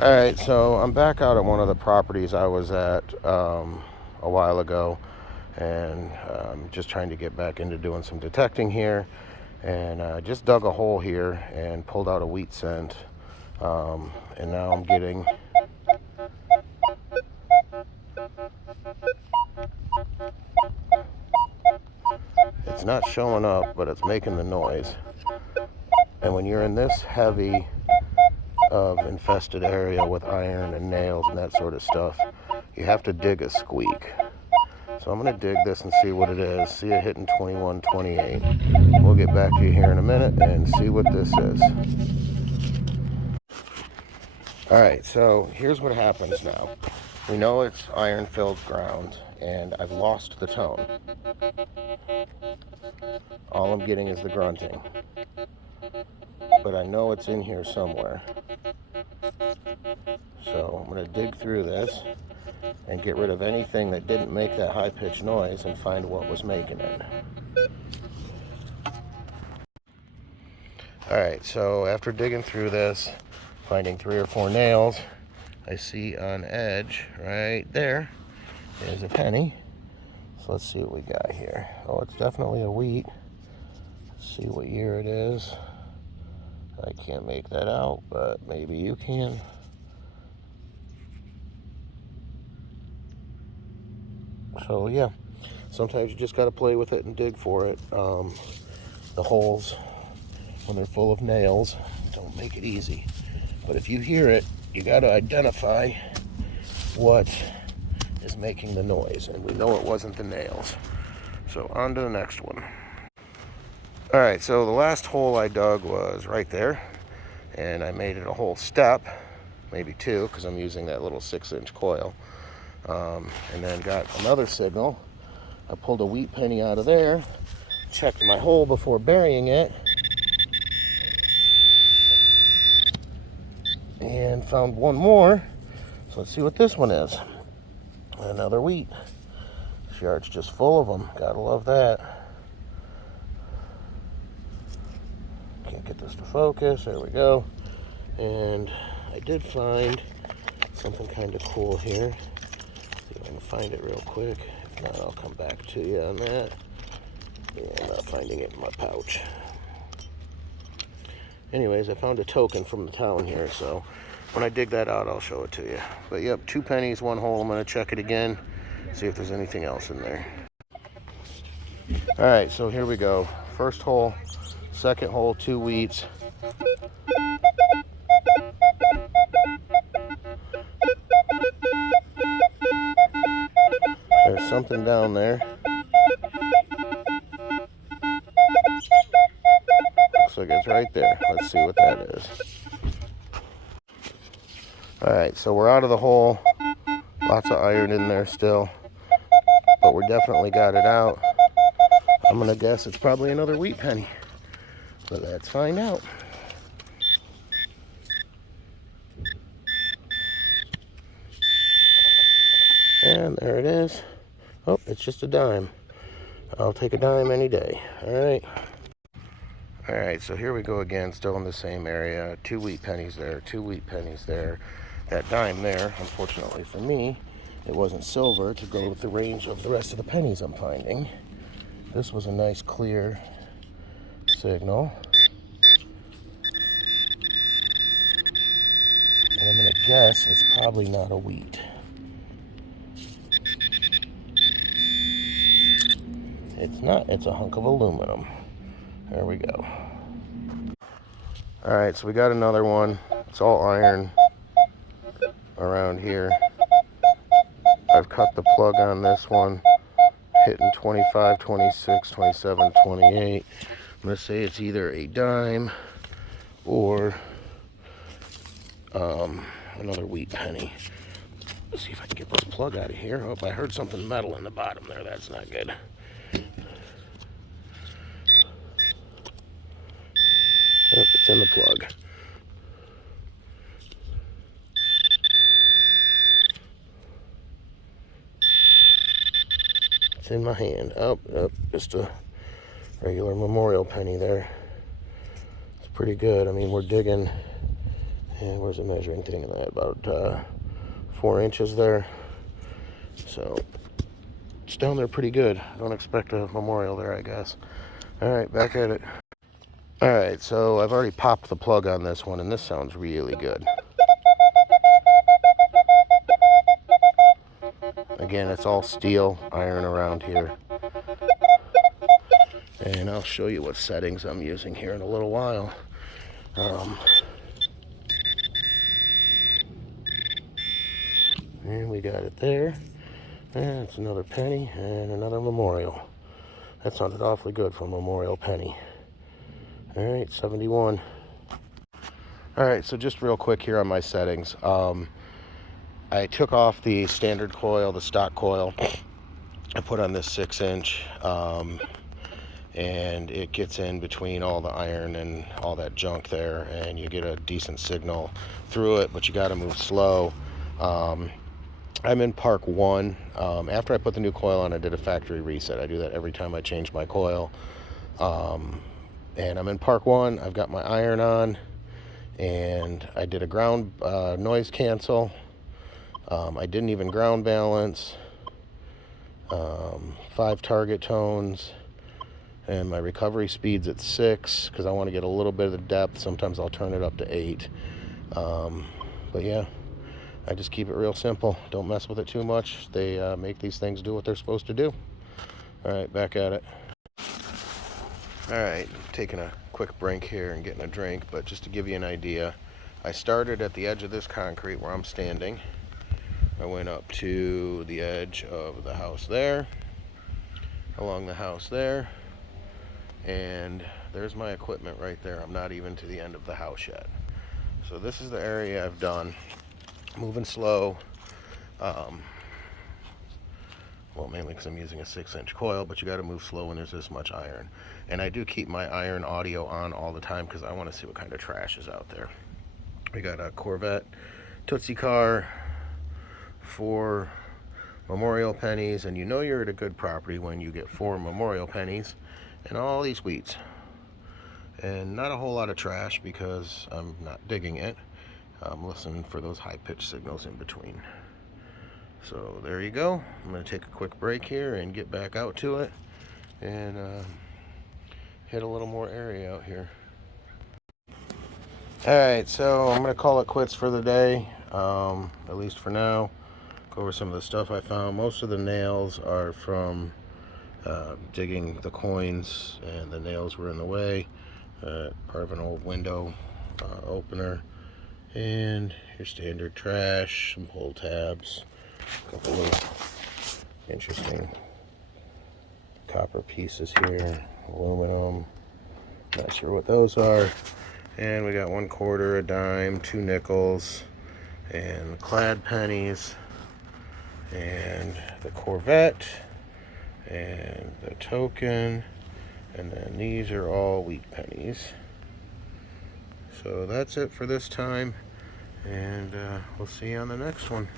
All right, so I'm back out at one of the properties I was at a while ago, and just trying to get back into doing some detecting here. And just dug a hole here and pulled out a wheat scent. And now I'm getting it's not showing up, but it's making the noise. And when you're in this heavy of infested area with iron and nails and that sort of stuff, you have to dig a squeak. So I'm going to dig this and see what it is. See it hitting 2128. We'll get back to you here in a minute and see what this is. All right, so here's what happens now. We know it's iron-filled ground, and I've lost the tone. All I'm getting is the grunting. But I know it's in here somewhere. So I'm going to dig through this and get rid of anything that didn't make that high-pitched noise and find what was making it. All right, so after digging through this, finding 3 or 4 nails, I see on edge right there is a penny. So let's see what we got here. Oh, it's definitely a wheat. Let's see what year it is. I can't make that out, but maybe you can. So yeah, sometimes you just got to play with it and dig for it. The holes, when they're full of nails, don't make it easy. But if you hear it, you got to identify what is making the noise. And we know it wasn't the nails. So on to the next one. All right, so the last hole I dug was right there. And I made it a whole step, maybe 2, because I'm using that little 6-inch coil. And then got another signal. I pulled a wheat penny out of there, checked my hole before burying it, and found one more. So let's see what this one is. Another wheat. This yard's just full of them. Gotta love that. Can't get this to focus. There we go. And I did find something kind of cool here. See if I can find it real quick. If not, I'll come back to you on that. Yeah, I'm not finding it in my pouch. Anyways, I found a token from the town here, so when I dig that out, I'll show it to you. But yep, 2 pennies, 1 hole. I'm going to check it again, see if there's anything else in there. All right, so here we go. First hole, second hole, 2 wheats. There's something down there. Looks like it's right there. Let's see what that is. All right, so we're out of the hole. Lots of iron in there still, but we definitely got it out. I'm gonna guess it's probably another wheat penny, but let's find out. And there it is. Oh, it's just a dime. I'll take a dime any day. All right. All right, so here we go again, still in the same area. 2 wheat pennies there, 2 wheat pennies there. That dime there, unfortunately for me, it wasn't silver to go with the range of the rest of the pennies I'm finding. This was a nice clear signal. And I'm gonna guess it's probably not a wheat. It's not, it's a hunk of aluminum. There we go. All right, so we got another one. It's all iron around here. I've cut the plug on this one, hitting 25, 26, 27, 28. I'm gonna say it's either a dime or another wheat penny. Let's see if I can get this plug out of here. Oh, I heard something metal in the bottom there. That's not good. Oh, it's in the plug. It's in my hand. Oh, just a regular memorial penny there. It's pretty good. I mean, we're digging And where's the measuring thing in that? About 4 inches there. So it's down there pretty good. Don't expect a memorial there, I guess. All right, back at it. All right, so I've already popped the plug on this one, and this sounds really good. Again, it's all steel iron around here. And I'll show you what settings I'm using here in a little while. And we got it there. And it's another penny and another memorial. That sounded awfully good for a memorial penny. All right, 71. All right, so just real quick here on my settings. I took off the standard coil, the stock coil. I put on this 6-inch, and it gets in between all the iron and all that junk there, and you get a decent signal through it, but you got to move slow. I'm in Park 1. After I put the new coil on, I did a factory reset. I do that every time I change my coil. And I'm in Park 1. I've got my iron on, and I did a ground noise cancel. I didn't even ground balance. 5 target tones, and my recovery speed's at 6 because I want to get a little bit of the depth. Sometimes I'll turn it up to 8. But yeah, I just keep it real simple. Don't mess with it too much. They make these things do what they're supposed to do. All right, back at it. All right, taking a quick break here and getting a drink, but just to give you an idea, I started at the edge of this concrete where I'm standing. I went up to the edge of the house there, along the house there, and there's my equipment right there. I'm not even to the end of the house yet. So this is the area I've done. Moving slow. Well, mainly because I'm using a 6-inch coil, but you got to move slow when there's this much iron. And I do keep my iron audio on all the time because I want to see what kind of trash is out there. We got a Corvette Tootsie car, 4 memorial pennies, and you know you're at a good property when you get 4 memorial pennies and all these wheats. And not a whole lot of trash because I'm not digging it. I'm listening for those high-pitched signals in between. So there you go. I'm going to take a quick break here and get back out to it and hit a little more area out here. Alright, so I'm going to call it quits for the day, at least for now. Go over some of the stuff I found. Most of the nails are from digging the coins, and the nails were in the way. Part of an old window opener. And your standard trash, some pull tabs, a couple of interesting copper pieces here, aluminum, not sure what those are. And we got 1/4, a dime, 2 nickels, and clad pennies, and the Corvette, and the token, and then these are all wheat pennies. So that's it for this time, and we'll see you on the next one.